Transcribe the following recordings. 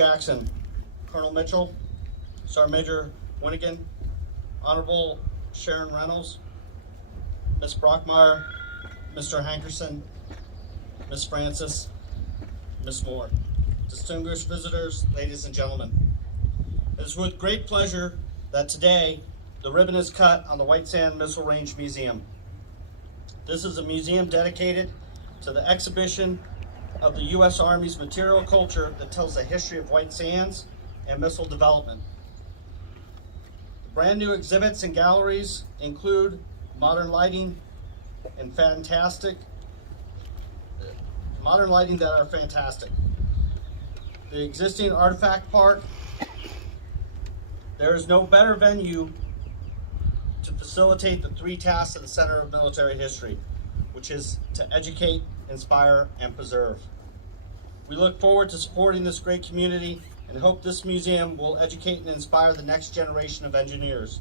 Jackson, Colonel Mitchell, Sergeant Major Winnigan, Honorable Sharon Reynolds, Ms. Brockmeyer, Mr. Hankerson, Ms. Francis, Ms. Moore, distinguished visitors, ladies and gentlemen. It is with great pleasure that today the ribbon is cut on the White Sand Missile Range Museum. This is a museum dedicated to the exhibition of the U.S. Army's material culture that tells the history of White Sands and missile development. The brand new exhibits and galleries include modern lighting that are fantastic. The existing artifact park. There is no better venue to facilitate the three tasks of the Center of Military History, which is to educate, inspire, and preserve. We look forward to supporting this great community and hope this museum will educate and inspire the next generation of engineers.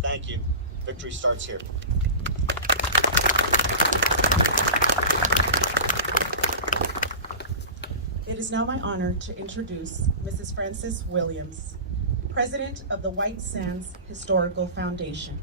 Thank you. Victory starts here. It is now my honor to introduce Mrs. Frances Williams, President of the White Sands Historical Foundation.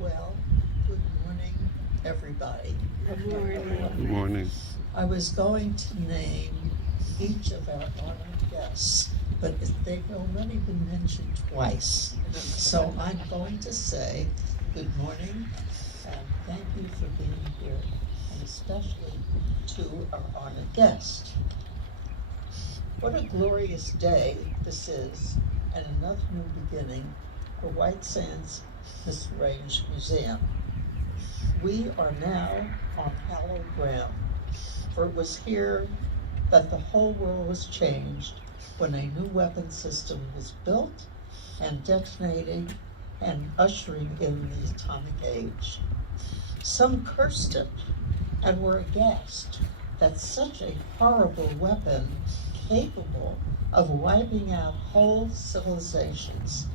Well, good morning, everybody. Good morning. Good morning. I was going to name each of our honored guests, but they've already been mentioned twice. So I'm going to say good morning and thank you for being here, and especially to our honored guest. What a glorious day this is, and another new beginning for White Sands Missile Range Museum. We are now on hallowed ground, for it was here that the whole world was changed when a new weapon system was built and detonating and ushering in the atomic age. Some cursed it and were aghast that such a horrible weapon capable of wiping out whole civilizations,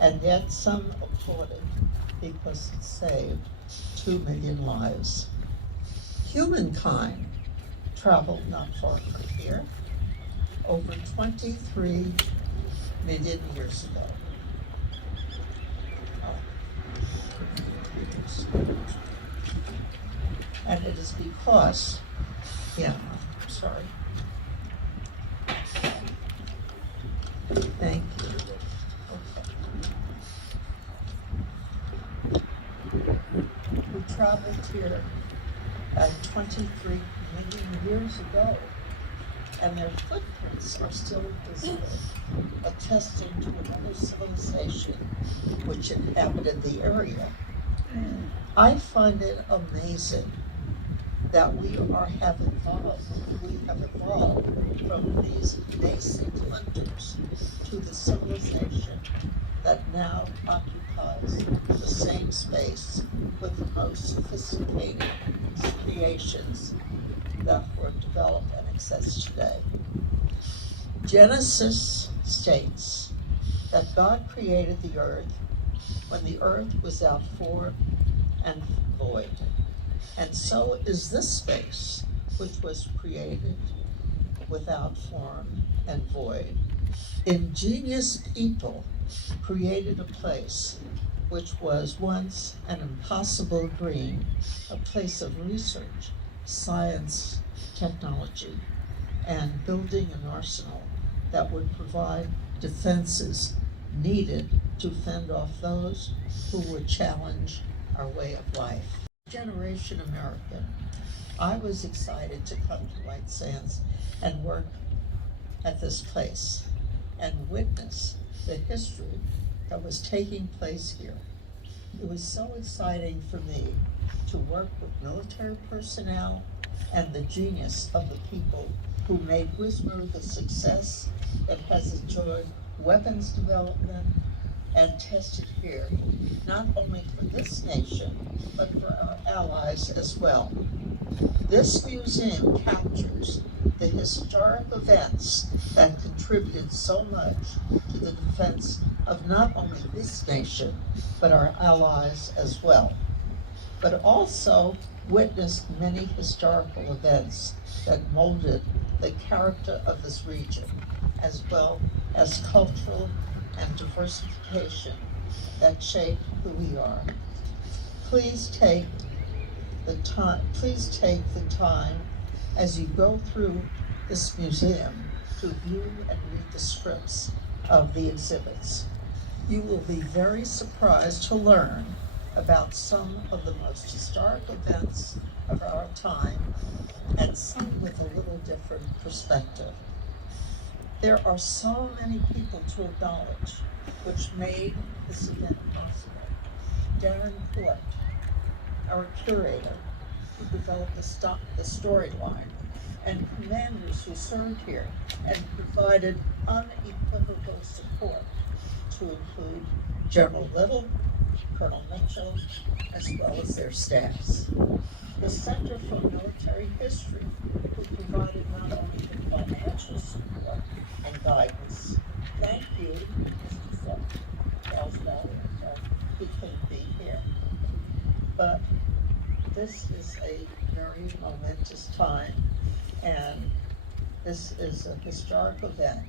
and yet some applauded because it saved 2 million lives. Humankind traveled not far from here, over 23 million years ago. And it is because, I'm sorry. Thank you. We traveled here at 23 million years ago, and their footprints are still visible, attesting to another civilization which inhabited the area. I find it amazing that we have evolved from these basic hunters to the civilization that now occupies the same space with the most sophisticated creations that were developed and exist today. Genesis states that God created the earth when the earth was without form and void. And so is this space, which was created without form and void. Ingenious people created a place which was once an impossible dream, a place of research, science, technology, and building an arsenal that would provide defenses needed to fend off those who would challenge our way of life. Generation American, I was excited to come to White Sands and work at this place and witness the history that was taking place here. It was so exciting for me to work with military personnel and the genius of the people who made Wsmr the success it has enjoyed, weapons development and tested here, not only for this nation, but for our allies as well. This museum captures the historic events that contributed so much to the defense of not only this nation, but our allies as well, but also witnessed many historical events that molded the character of this region, as well as cultural and diversification that shape who we are. Please take the time as you go through this museum to view and read the scripts of the exhibits. You will be very surprised to learn about some of the most historic events of our time, and some with a little different perspective. There are so many people to acknowledge which made this event possible. Darren Court, our curator, who developed the storyline, and commanders who served here and provided unequivocal support, to include General Little, Colonel Mitchell, as well as their staffs. The Center for Military History, who provided not only the financial support and guidance. Thank you, Mr. Falk, Charles Valiant, who couldn't be here. But this is a very momentous time, and this is a historic event.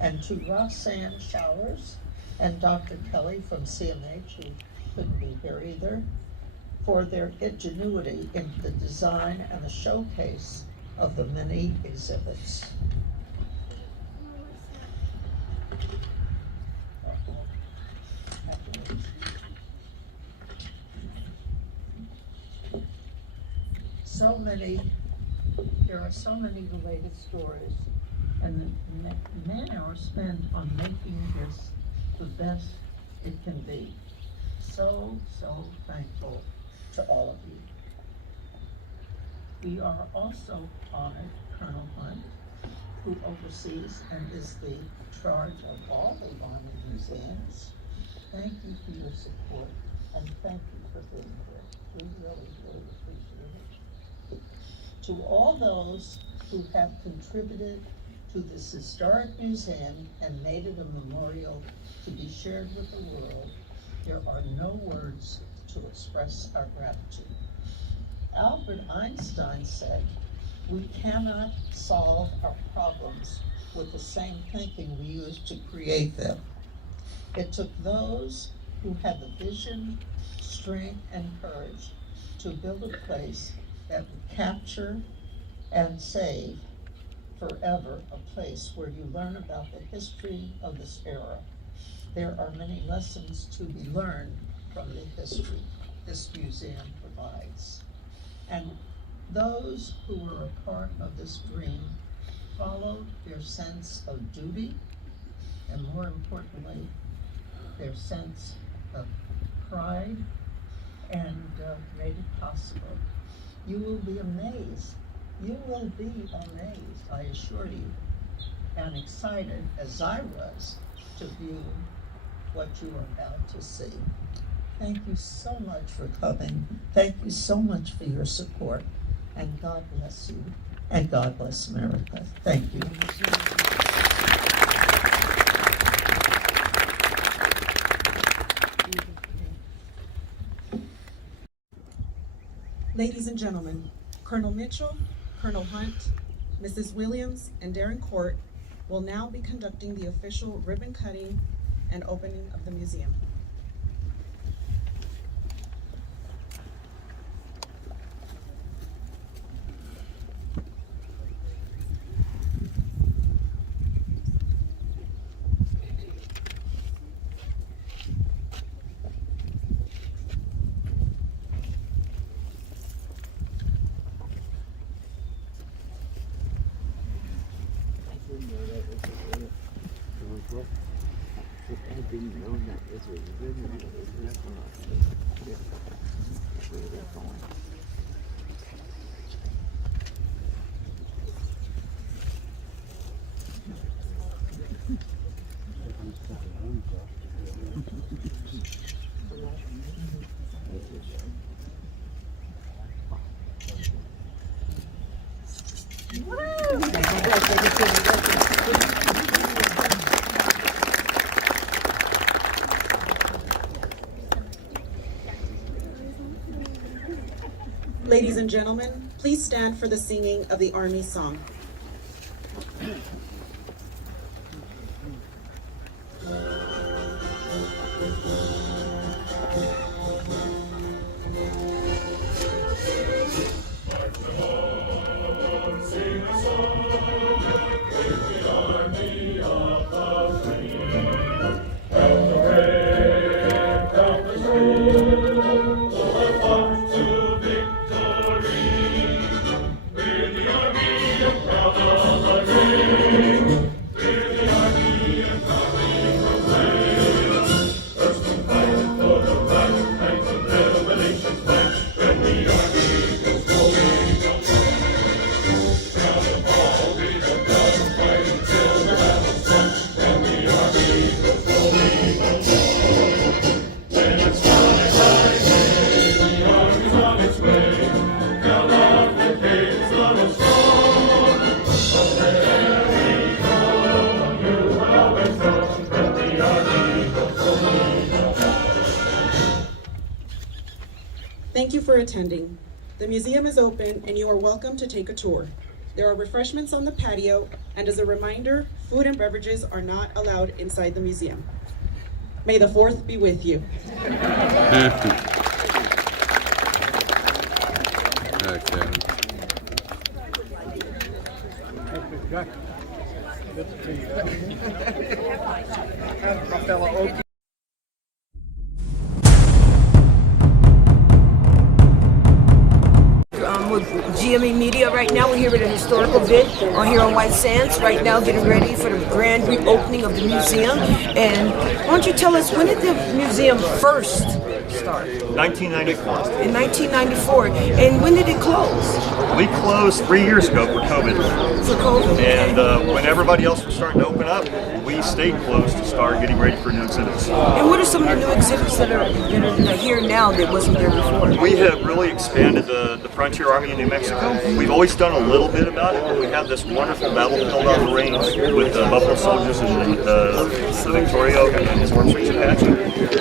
And to Roxanne Showers and Dr. Kelly from CMH, who couldn't be here either, for their ingenuity in the design and the showcase of the many exhibits. There are so many related stories, and the man-hours spent on making this the best it can be. So thankful to all of you. We are also honored Colonel Hunt, who oversees and is the charge of all the Army museums. Thank you for your support, and thank you for being here. We really appreciate it. To all those who have contributed to this historic museum and made it a memorial to be shared with the world, there are no words to express our gratitude. Albert Einstein said, "We cannot solve our problems with the same thinking we used to create them." It took those who had the vision, strength, and courage to build a place that would capture and save forever, a place where you learn about the history of this era. There are many lessons to be learned from the history this museum provides. And those who were a part of this dream followed their sense of duty, and more importantly, their sense of pride, and made it possible. You will be amazed. You will be amazed, I assure you, and excited as I was to view what you are about to see. Thank you so much for coming. Thank you so much for your support, and God bless you, and God bless America. Thank you. Ladies and gentlemen, Colonel Mitchell, Colonel Hunt, Mrs. Williams, and Darren Court will now be conducting the official ribbon cutting and opening of the museum. Ladies and gentlemen, please stand for the singing of the Army song. Thank you for attending. The museum is open and you are welcome to take a tour. There are refreshments on the patio, and as a reminder, food and beverages are not allowed inside the museum. May the 4th be with you. With GME Media right now. We're here at a historical bit here on White Sands right now, getting ready for the grand reopening of the museum. And why don't you tell us, when did the museum first start? 1994. In 1994. And when did it close? We closed 3 years ago for COVID. For COVID. And when everybody else was starting to open up, we stayed closed to start getting ready for new exhibits. And what are some of the new exhibits that are here now that wasn't there before? We have really expanded the Frontier Army in New Mexico. We've always done a little bit about it, but we have this wonderful battlefield on the range with the Buffalo Soldiers and the Victorio and his War Street Apache.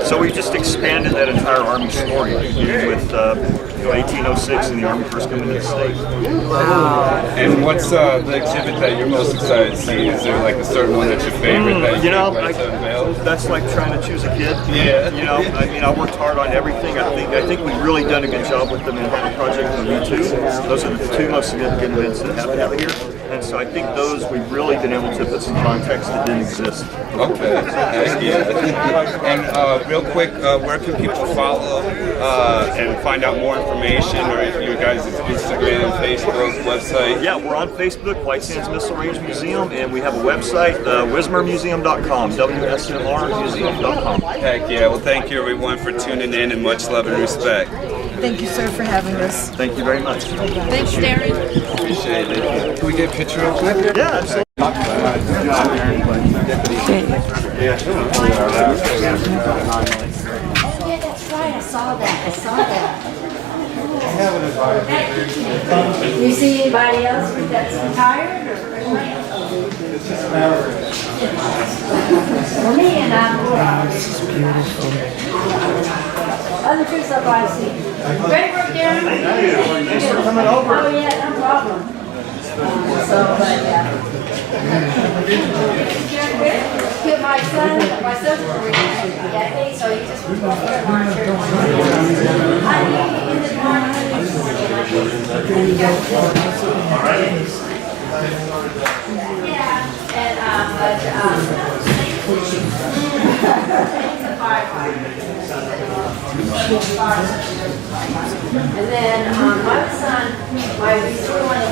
So we just expanded that entire Army story, beginning with 1806 and the Army first coming to the state. Wow. And what's the exhibit that you're most excited to see? Is there like a certain one that's your favorite that You know, like to unveil? that's like trying to choose a kid. Yeah. You know, I mean, I worked hard on everything. I think we've really done a good job with the Manhattan Project and the V2. Those are the two most significant events that happened out here. And so I think those we've really been able to put some context that didn't exist. Okay. Thank you. And real quick, where can people follow and find out more information, or your guys' Instagram, Facebook, website? Yeah, we're on Facebook, White Sands Missile Range Museum, and we have a website, Wsmrmuseum.com, WSMRmuseum.com. Heck yeah. Well, thank you everyone for tuning in, and much love and respect. Thank you, sir, for having us. Thank you very much. Thanks, Darren. Appreciate it. Can we get a picture real quick? Yeah, absolutely. Yeah, that's right. I saw that. You see anybody else that's retired or? For me, and I'm. This is beautiful. Other trips up I see. Great work, Darren. Thanks for coming over. Oh yeah, no problem. So, but yeah. Get my son's yeah, so he just put on here. I think in the morning. Yeah, and and then my son, he's the one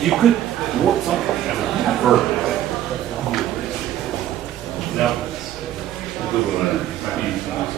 You could work something verbally. No. Google that. Might be using this.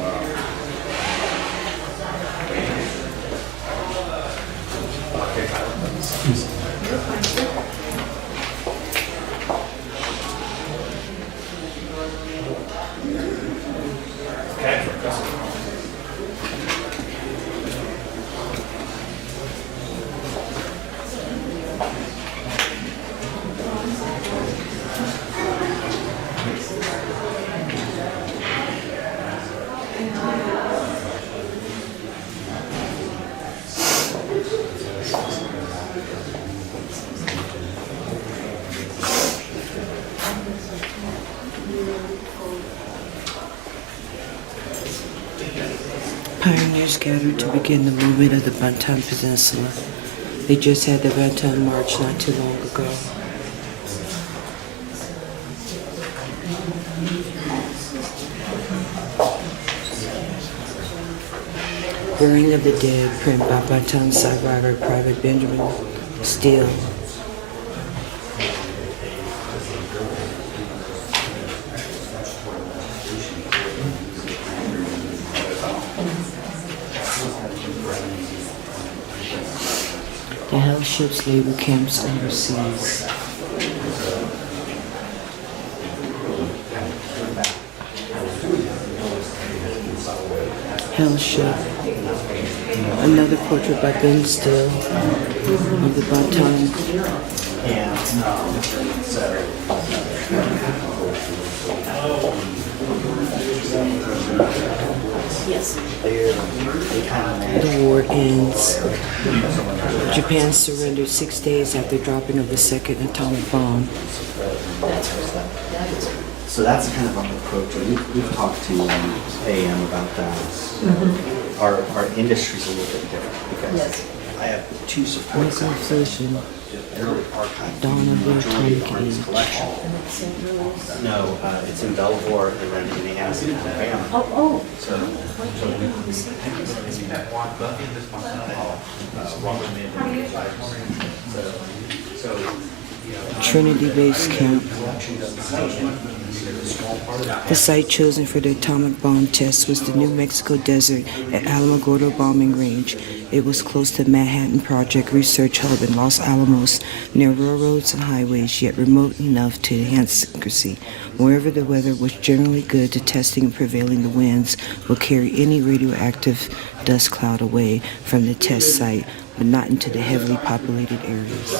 Pioneers gathered to begin the movement of the Bantam Peninsula. They just had the Bantam March not too long ago. Burying of the Dead, print by Bantam survivor Private Benjamin Steele. The hell ships labor camps overseas. Hell ship. Another portrait by Ben Steele of the Bantam. The war ends. Japan surrendered 6 days after dropping of the second atomic bomb. So that's kind of our approach. We've talked to AM about that. Our industry's a little bit different because I have two support What's inflation? Dawn of the atomic age. collection. No, it's in Belvoir and then Indiana and Alabama. Trinity Base Camp. The site chosen for the atomic bomb test was the New Mexico desert at Alamogordo Bombing Range. It was close to Manhattan Project Research Hub in Los Alamos, near railroads and highways, yet remote enough to enhance secrecy. Moreover, the weather was generally good to testing and prevailing the winds will carry any radioactive dust cloud away from the test site, but not into the heavily populated areas.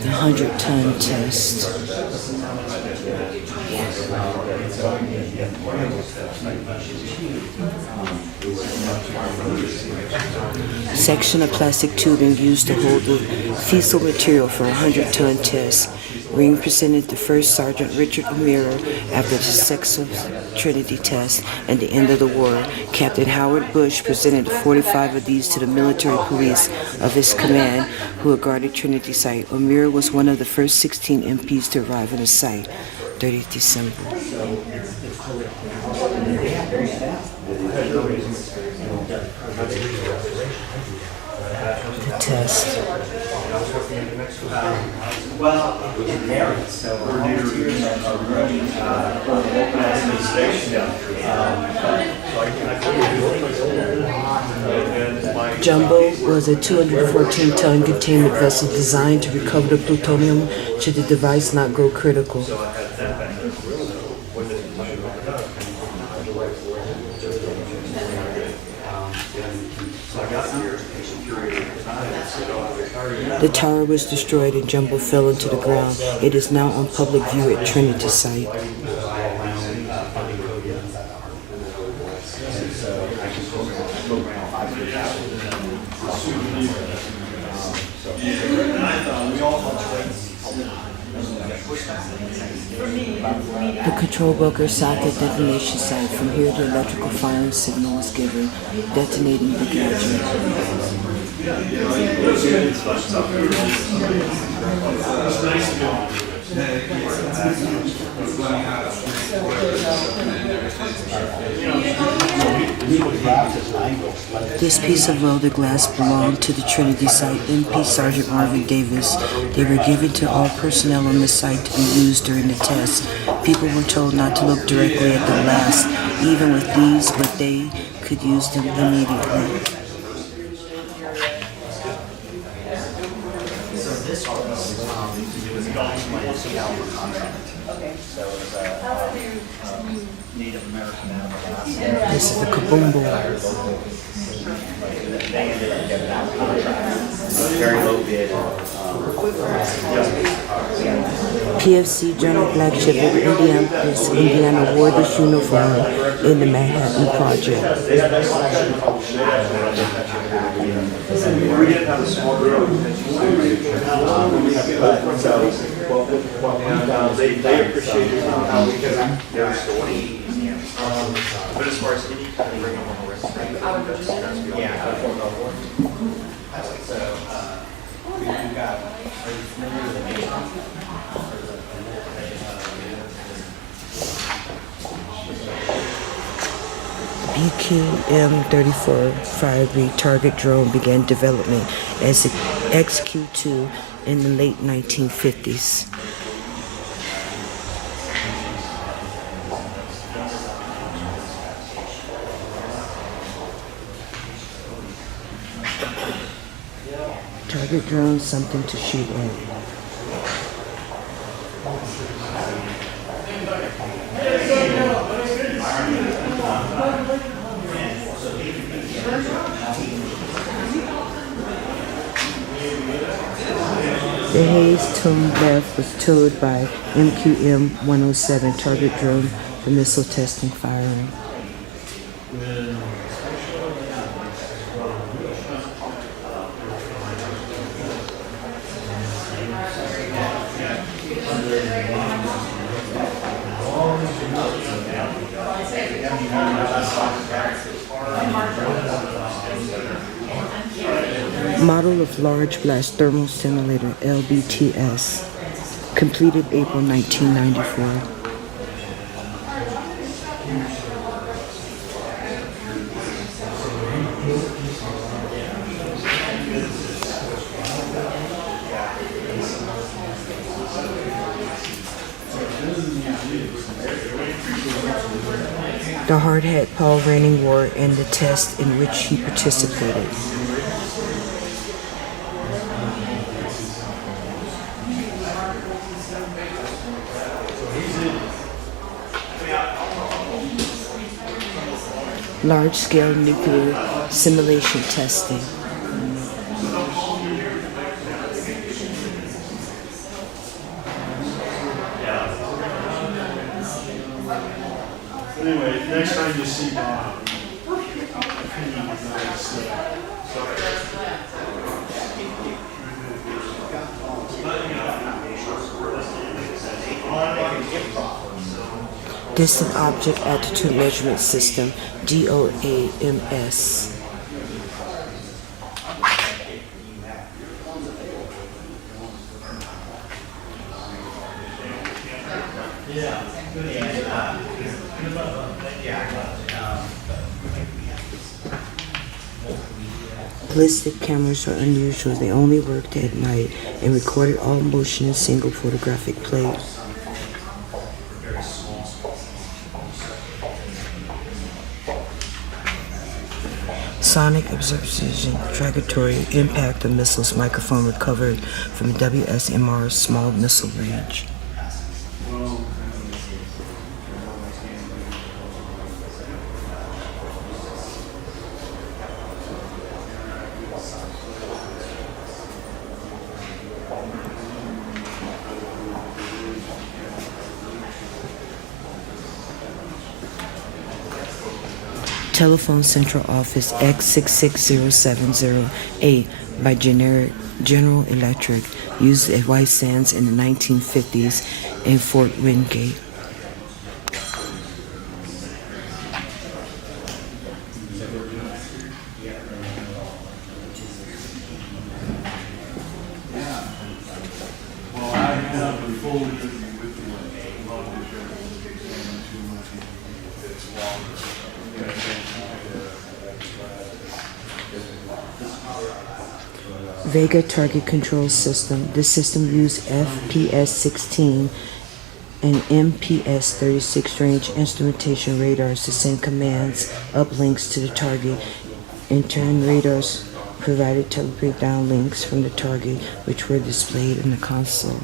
The 100-ton test. Section of plastic tubing used to hold the fissile material for a 100-ton test. Ring presented the first Sergeant Richard Wsmr after the Sex of Trinity test and the end of the war. Captain Howard Bush presented 45 of these to the military police of his command who had guarded Trinity site. Wsmr was one of the first 16 MPs to arrive on the site, 30th December. The test. Well, it varies, so volunteers are really, Jumbo was a 214-ton containment vessel designed to recover the plutonium should the device not go critical. The tower was destroyed and Jumbo fell into the ground. It is now on public view at Trinity site. The control bunker sat at the detonation site. From here, the electrical firing signal was given, detonating the gadget. This piece of welded glass belonged to the Trinity site, MP Sergeant Marvin Davis. They were given to all personnel on the site to be used during the test. People were told not to look directly at the glass, even with these, but they could use them immediately. So this was to do with the NCIC contract. Okay. So it was a Native American out of Alaska. This is the kaboom board. They ended up getting that contract. Very low bid. PFC Journal Black Ship of Indiana wore this uniform in the Manhattan Project. They appreciate how we can their story. But as far as any kind of bringing on the rest, We've got, are you familiar with the name? BQM-34 5B target drone began development as XQ-2 in the late 1950s. Target drone, something to shoot at. The Hayes Tomb left was towed by MQM-107 target drone for missile testing firing. Model of Large Blast Thermal Simulator, LBTS, completed April 1994. The hard hat Paul Ranning wore in the test in which he participated. Large-scale nuclear simulation testing. Anyway, next time you see Bob, Distant Object Altitude Measurement System, DOAMS. Ballistic cameras are unusual. They only worked at night and recorded all motion in single photographic plate. Sonic observation trajectory impact of missiles microphone recovered from Wsmr small missile range. Telephone Central Office X660708 by General Electric, used at White Sands in the 1950s in Fort Wingate. Vega Target Control System. This system used FPS-16 and MPS-36 range instrumentation radars to send commands uplinks to the target. In turn, radars provided telegraphy downlinks from the target, which were displayed in the console.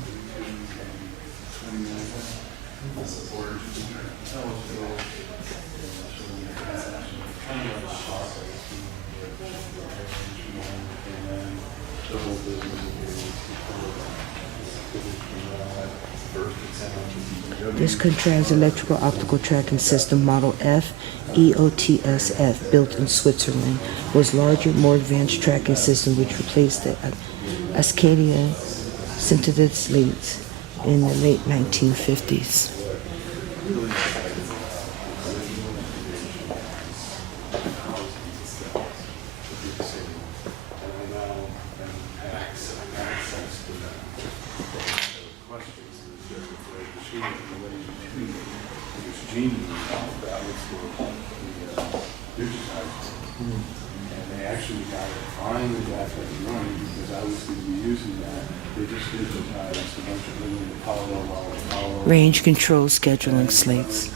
This contrasts electrical optical tracking system model F EOTSF, built in Switzerland, was larger, more advanced tracking system which replaced the Ascadia satellites in the late 1950s. Range control scheduling slates.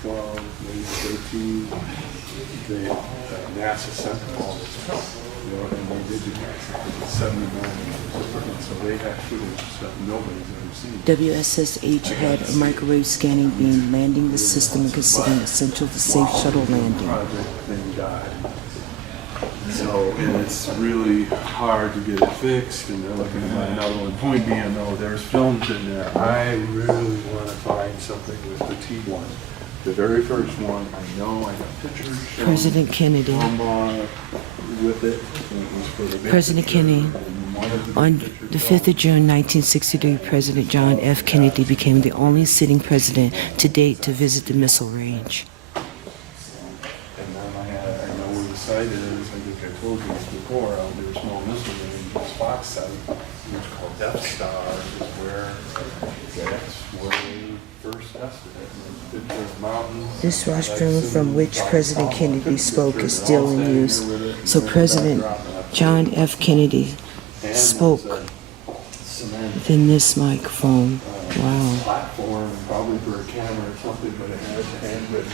WSSH had a microwave scanning beam landing the system and considering essential to safe shuttle landing. So, and it's really hard to get it fixed, and they're looking at my another one. Point being, though, there's films in there. I really want to find something with the T1. The very first one, I got pictures. President Kennedy. With it. President Kennedy. On the 5th of June, 1963, President John F. Kennedy became the only sitting president to date to visit the missile range. And then I know where the site is. I think I told you this before. Out there, small missile range, this Fox site, which is called Death Star, is where that's where they first tested it. This rostrum from which President Kennedy spoke is still in use. So President John F. Kennedy spoke within this microphone. Wow. Platform, probably for a camera or something, but it has handwritten.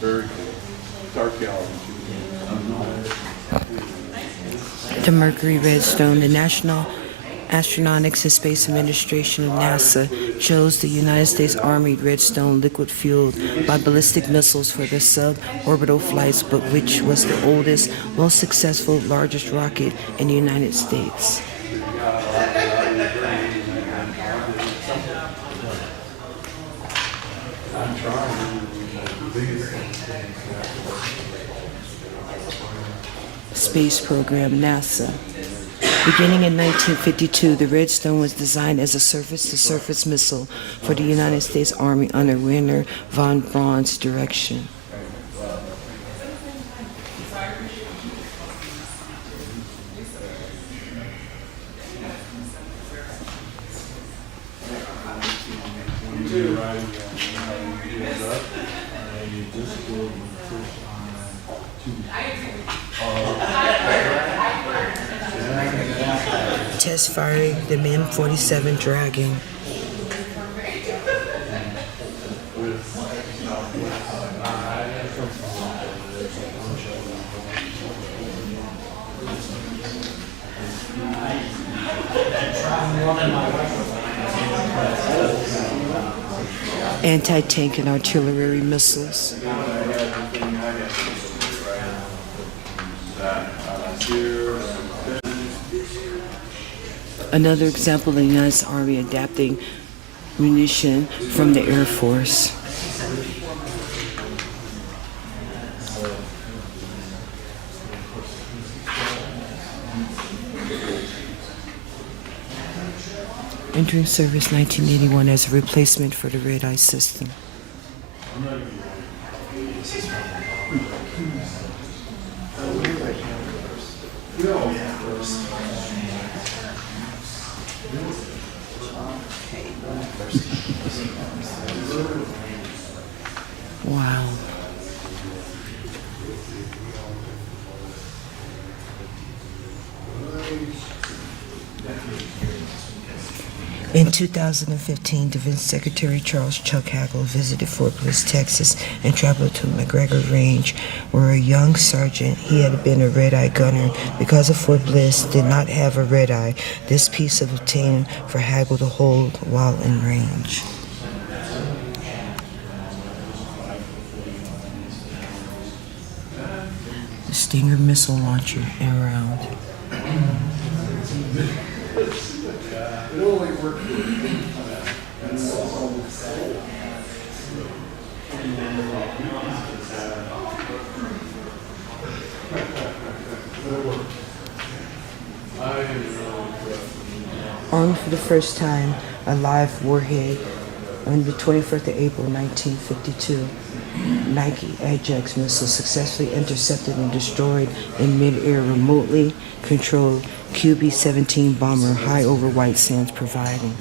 Very cool. It's archaeology. The Mercury Redstone, the National Astronautics and Space Administration of NASA chose the United States Army Redstone liquid-fueled by ballistic missiles for their suborbital flights, but which was the oldest, most successful, largest rocket in the United States. Space Program, NASA. Beginning in 1952, the Redstone was designed as a surface-to-surface missile for the United States Army under Wernher von Braun's direction. Test firing the M47 Dragon. Anti-tank and artillery missiles. Another example of the United States Army adapting munition from the Air Force. Entering service 1981 as a replacement for the red-eye system. Wow. In 2015, Defense Secretary Charles Chuck Hagel visited Fort Bliss, Texas, and traveled to McGregor Range, where a young sergeant, he had been a red-eye gunner. Because of Fort Bliss did not have a red-eye, this piece was obtained for Hagel to hold while in range. The Stinger missile launcher and round. Armed for the first time, a live warhead on the 21st of April 1952. Nike Ajax missile successfully intercepted and destroyed in mid-air remotely controlled QB-17 bomber high over White Sands providing.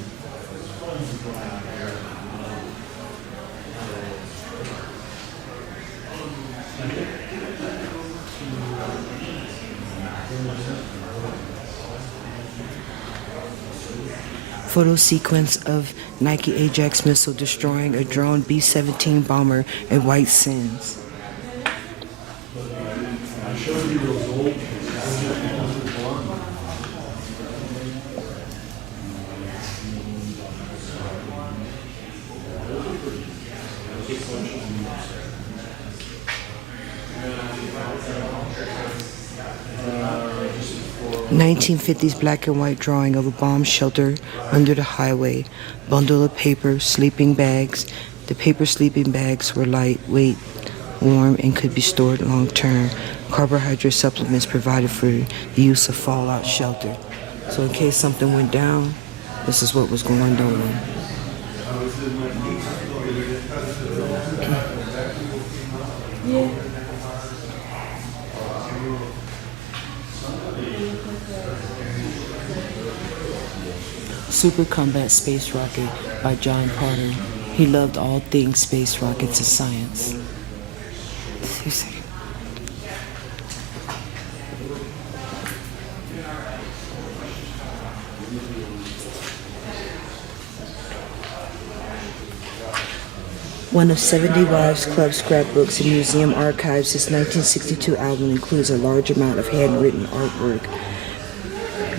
Photo sequence of Nike Ajax missile destroying a drone B-17 bomber at White Sands. (1950s) black and white drawing of a bomb shelter under the highway. Bundle of paper, sleeping bags. The paper sleeping bags were lightweight, warm, and could be stored long term. Carbohydrate supplements provided for the use of fallout shelter. So in case something went down, this is what was going on. Yeah. Super Combat Space Rocket by John Carter. He loved all things space rockets and science. One of 70 Wives Club scrapbooks in museum archives, this 1962 album includes a large amount of handwritten artwork.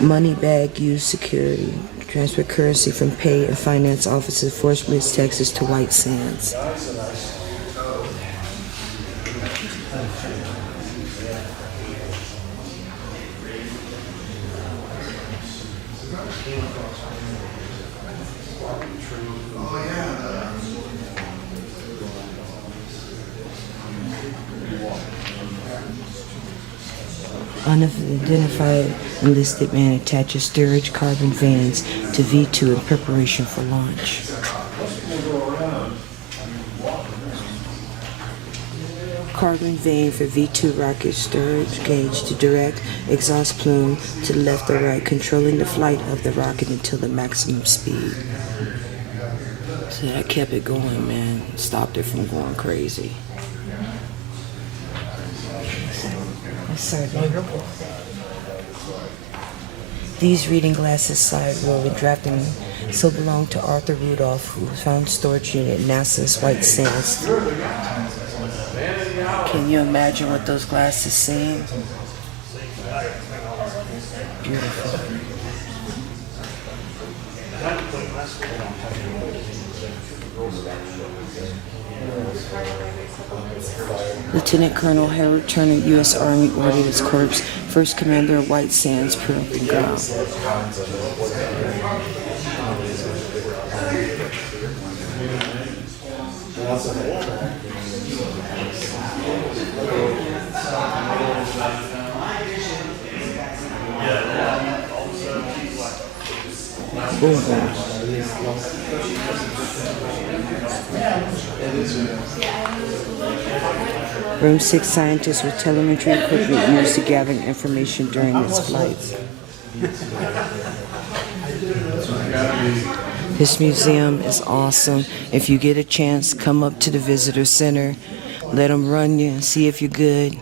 Money bag used security. Transfer currency from pay and finance offices, Fort Bliss, Texas to White Sands. Unidentified enlisted man attaches storage carbon vans to V2 in preparation for launch. Carbon vane for V2 rocket storage gauge to direct exhaust plume to the left or right, controlling the flight of the rocket until the maximum speed. So that kept it going, man. Stopped it from going crazy. Sorry. These reading glasses side role in drafting still belong to Arthur Rudolph, who found storage unit at NASA's White Sands. Can you imagine what those glasses saying? Beautiful. Lieutenant Colonel Harold Turner, U.S. Army Ordnance Corps, First Commander of White Sands Proving Ground. Room 6 scientists with telemetry equipment used to gather information during its flights. This museum is awesome. If you get a chance, come up to the visitor center. Let them run you and see if you're good.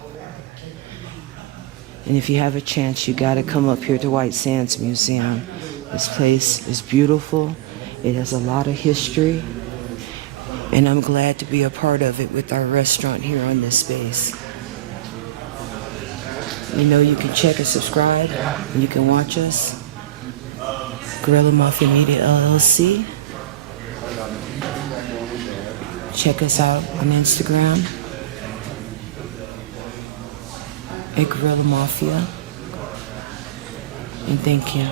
And if you have a chance, you gotta come up here to White Sands Museum. This place is beautiful. It has a lot of history. And I'm glad to be a part of it with our restaurant here on this space. You know, you can check and subscribe, and you can watch us. Gorrilla Mafia Media LLC. Check us out on Instagram at Gorrilla Mafia. And thank you.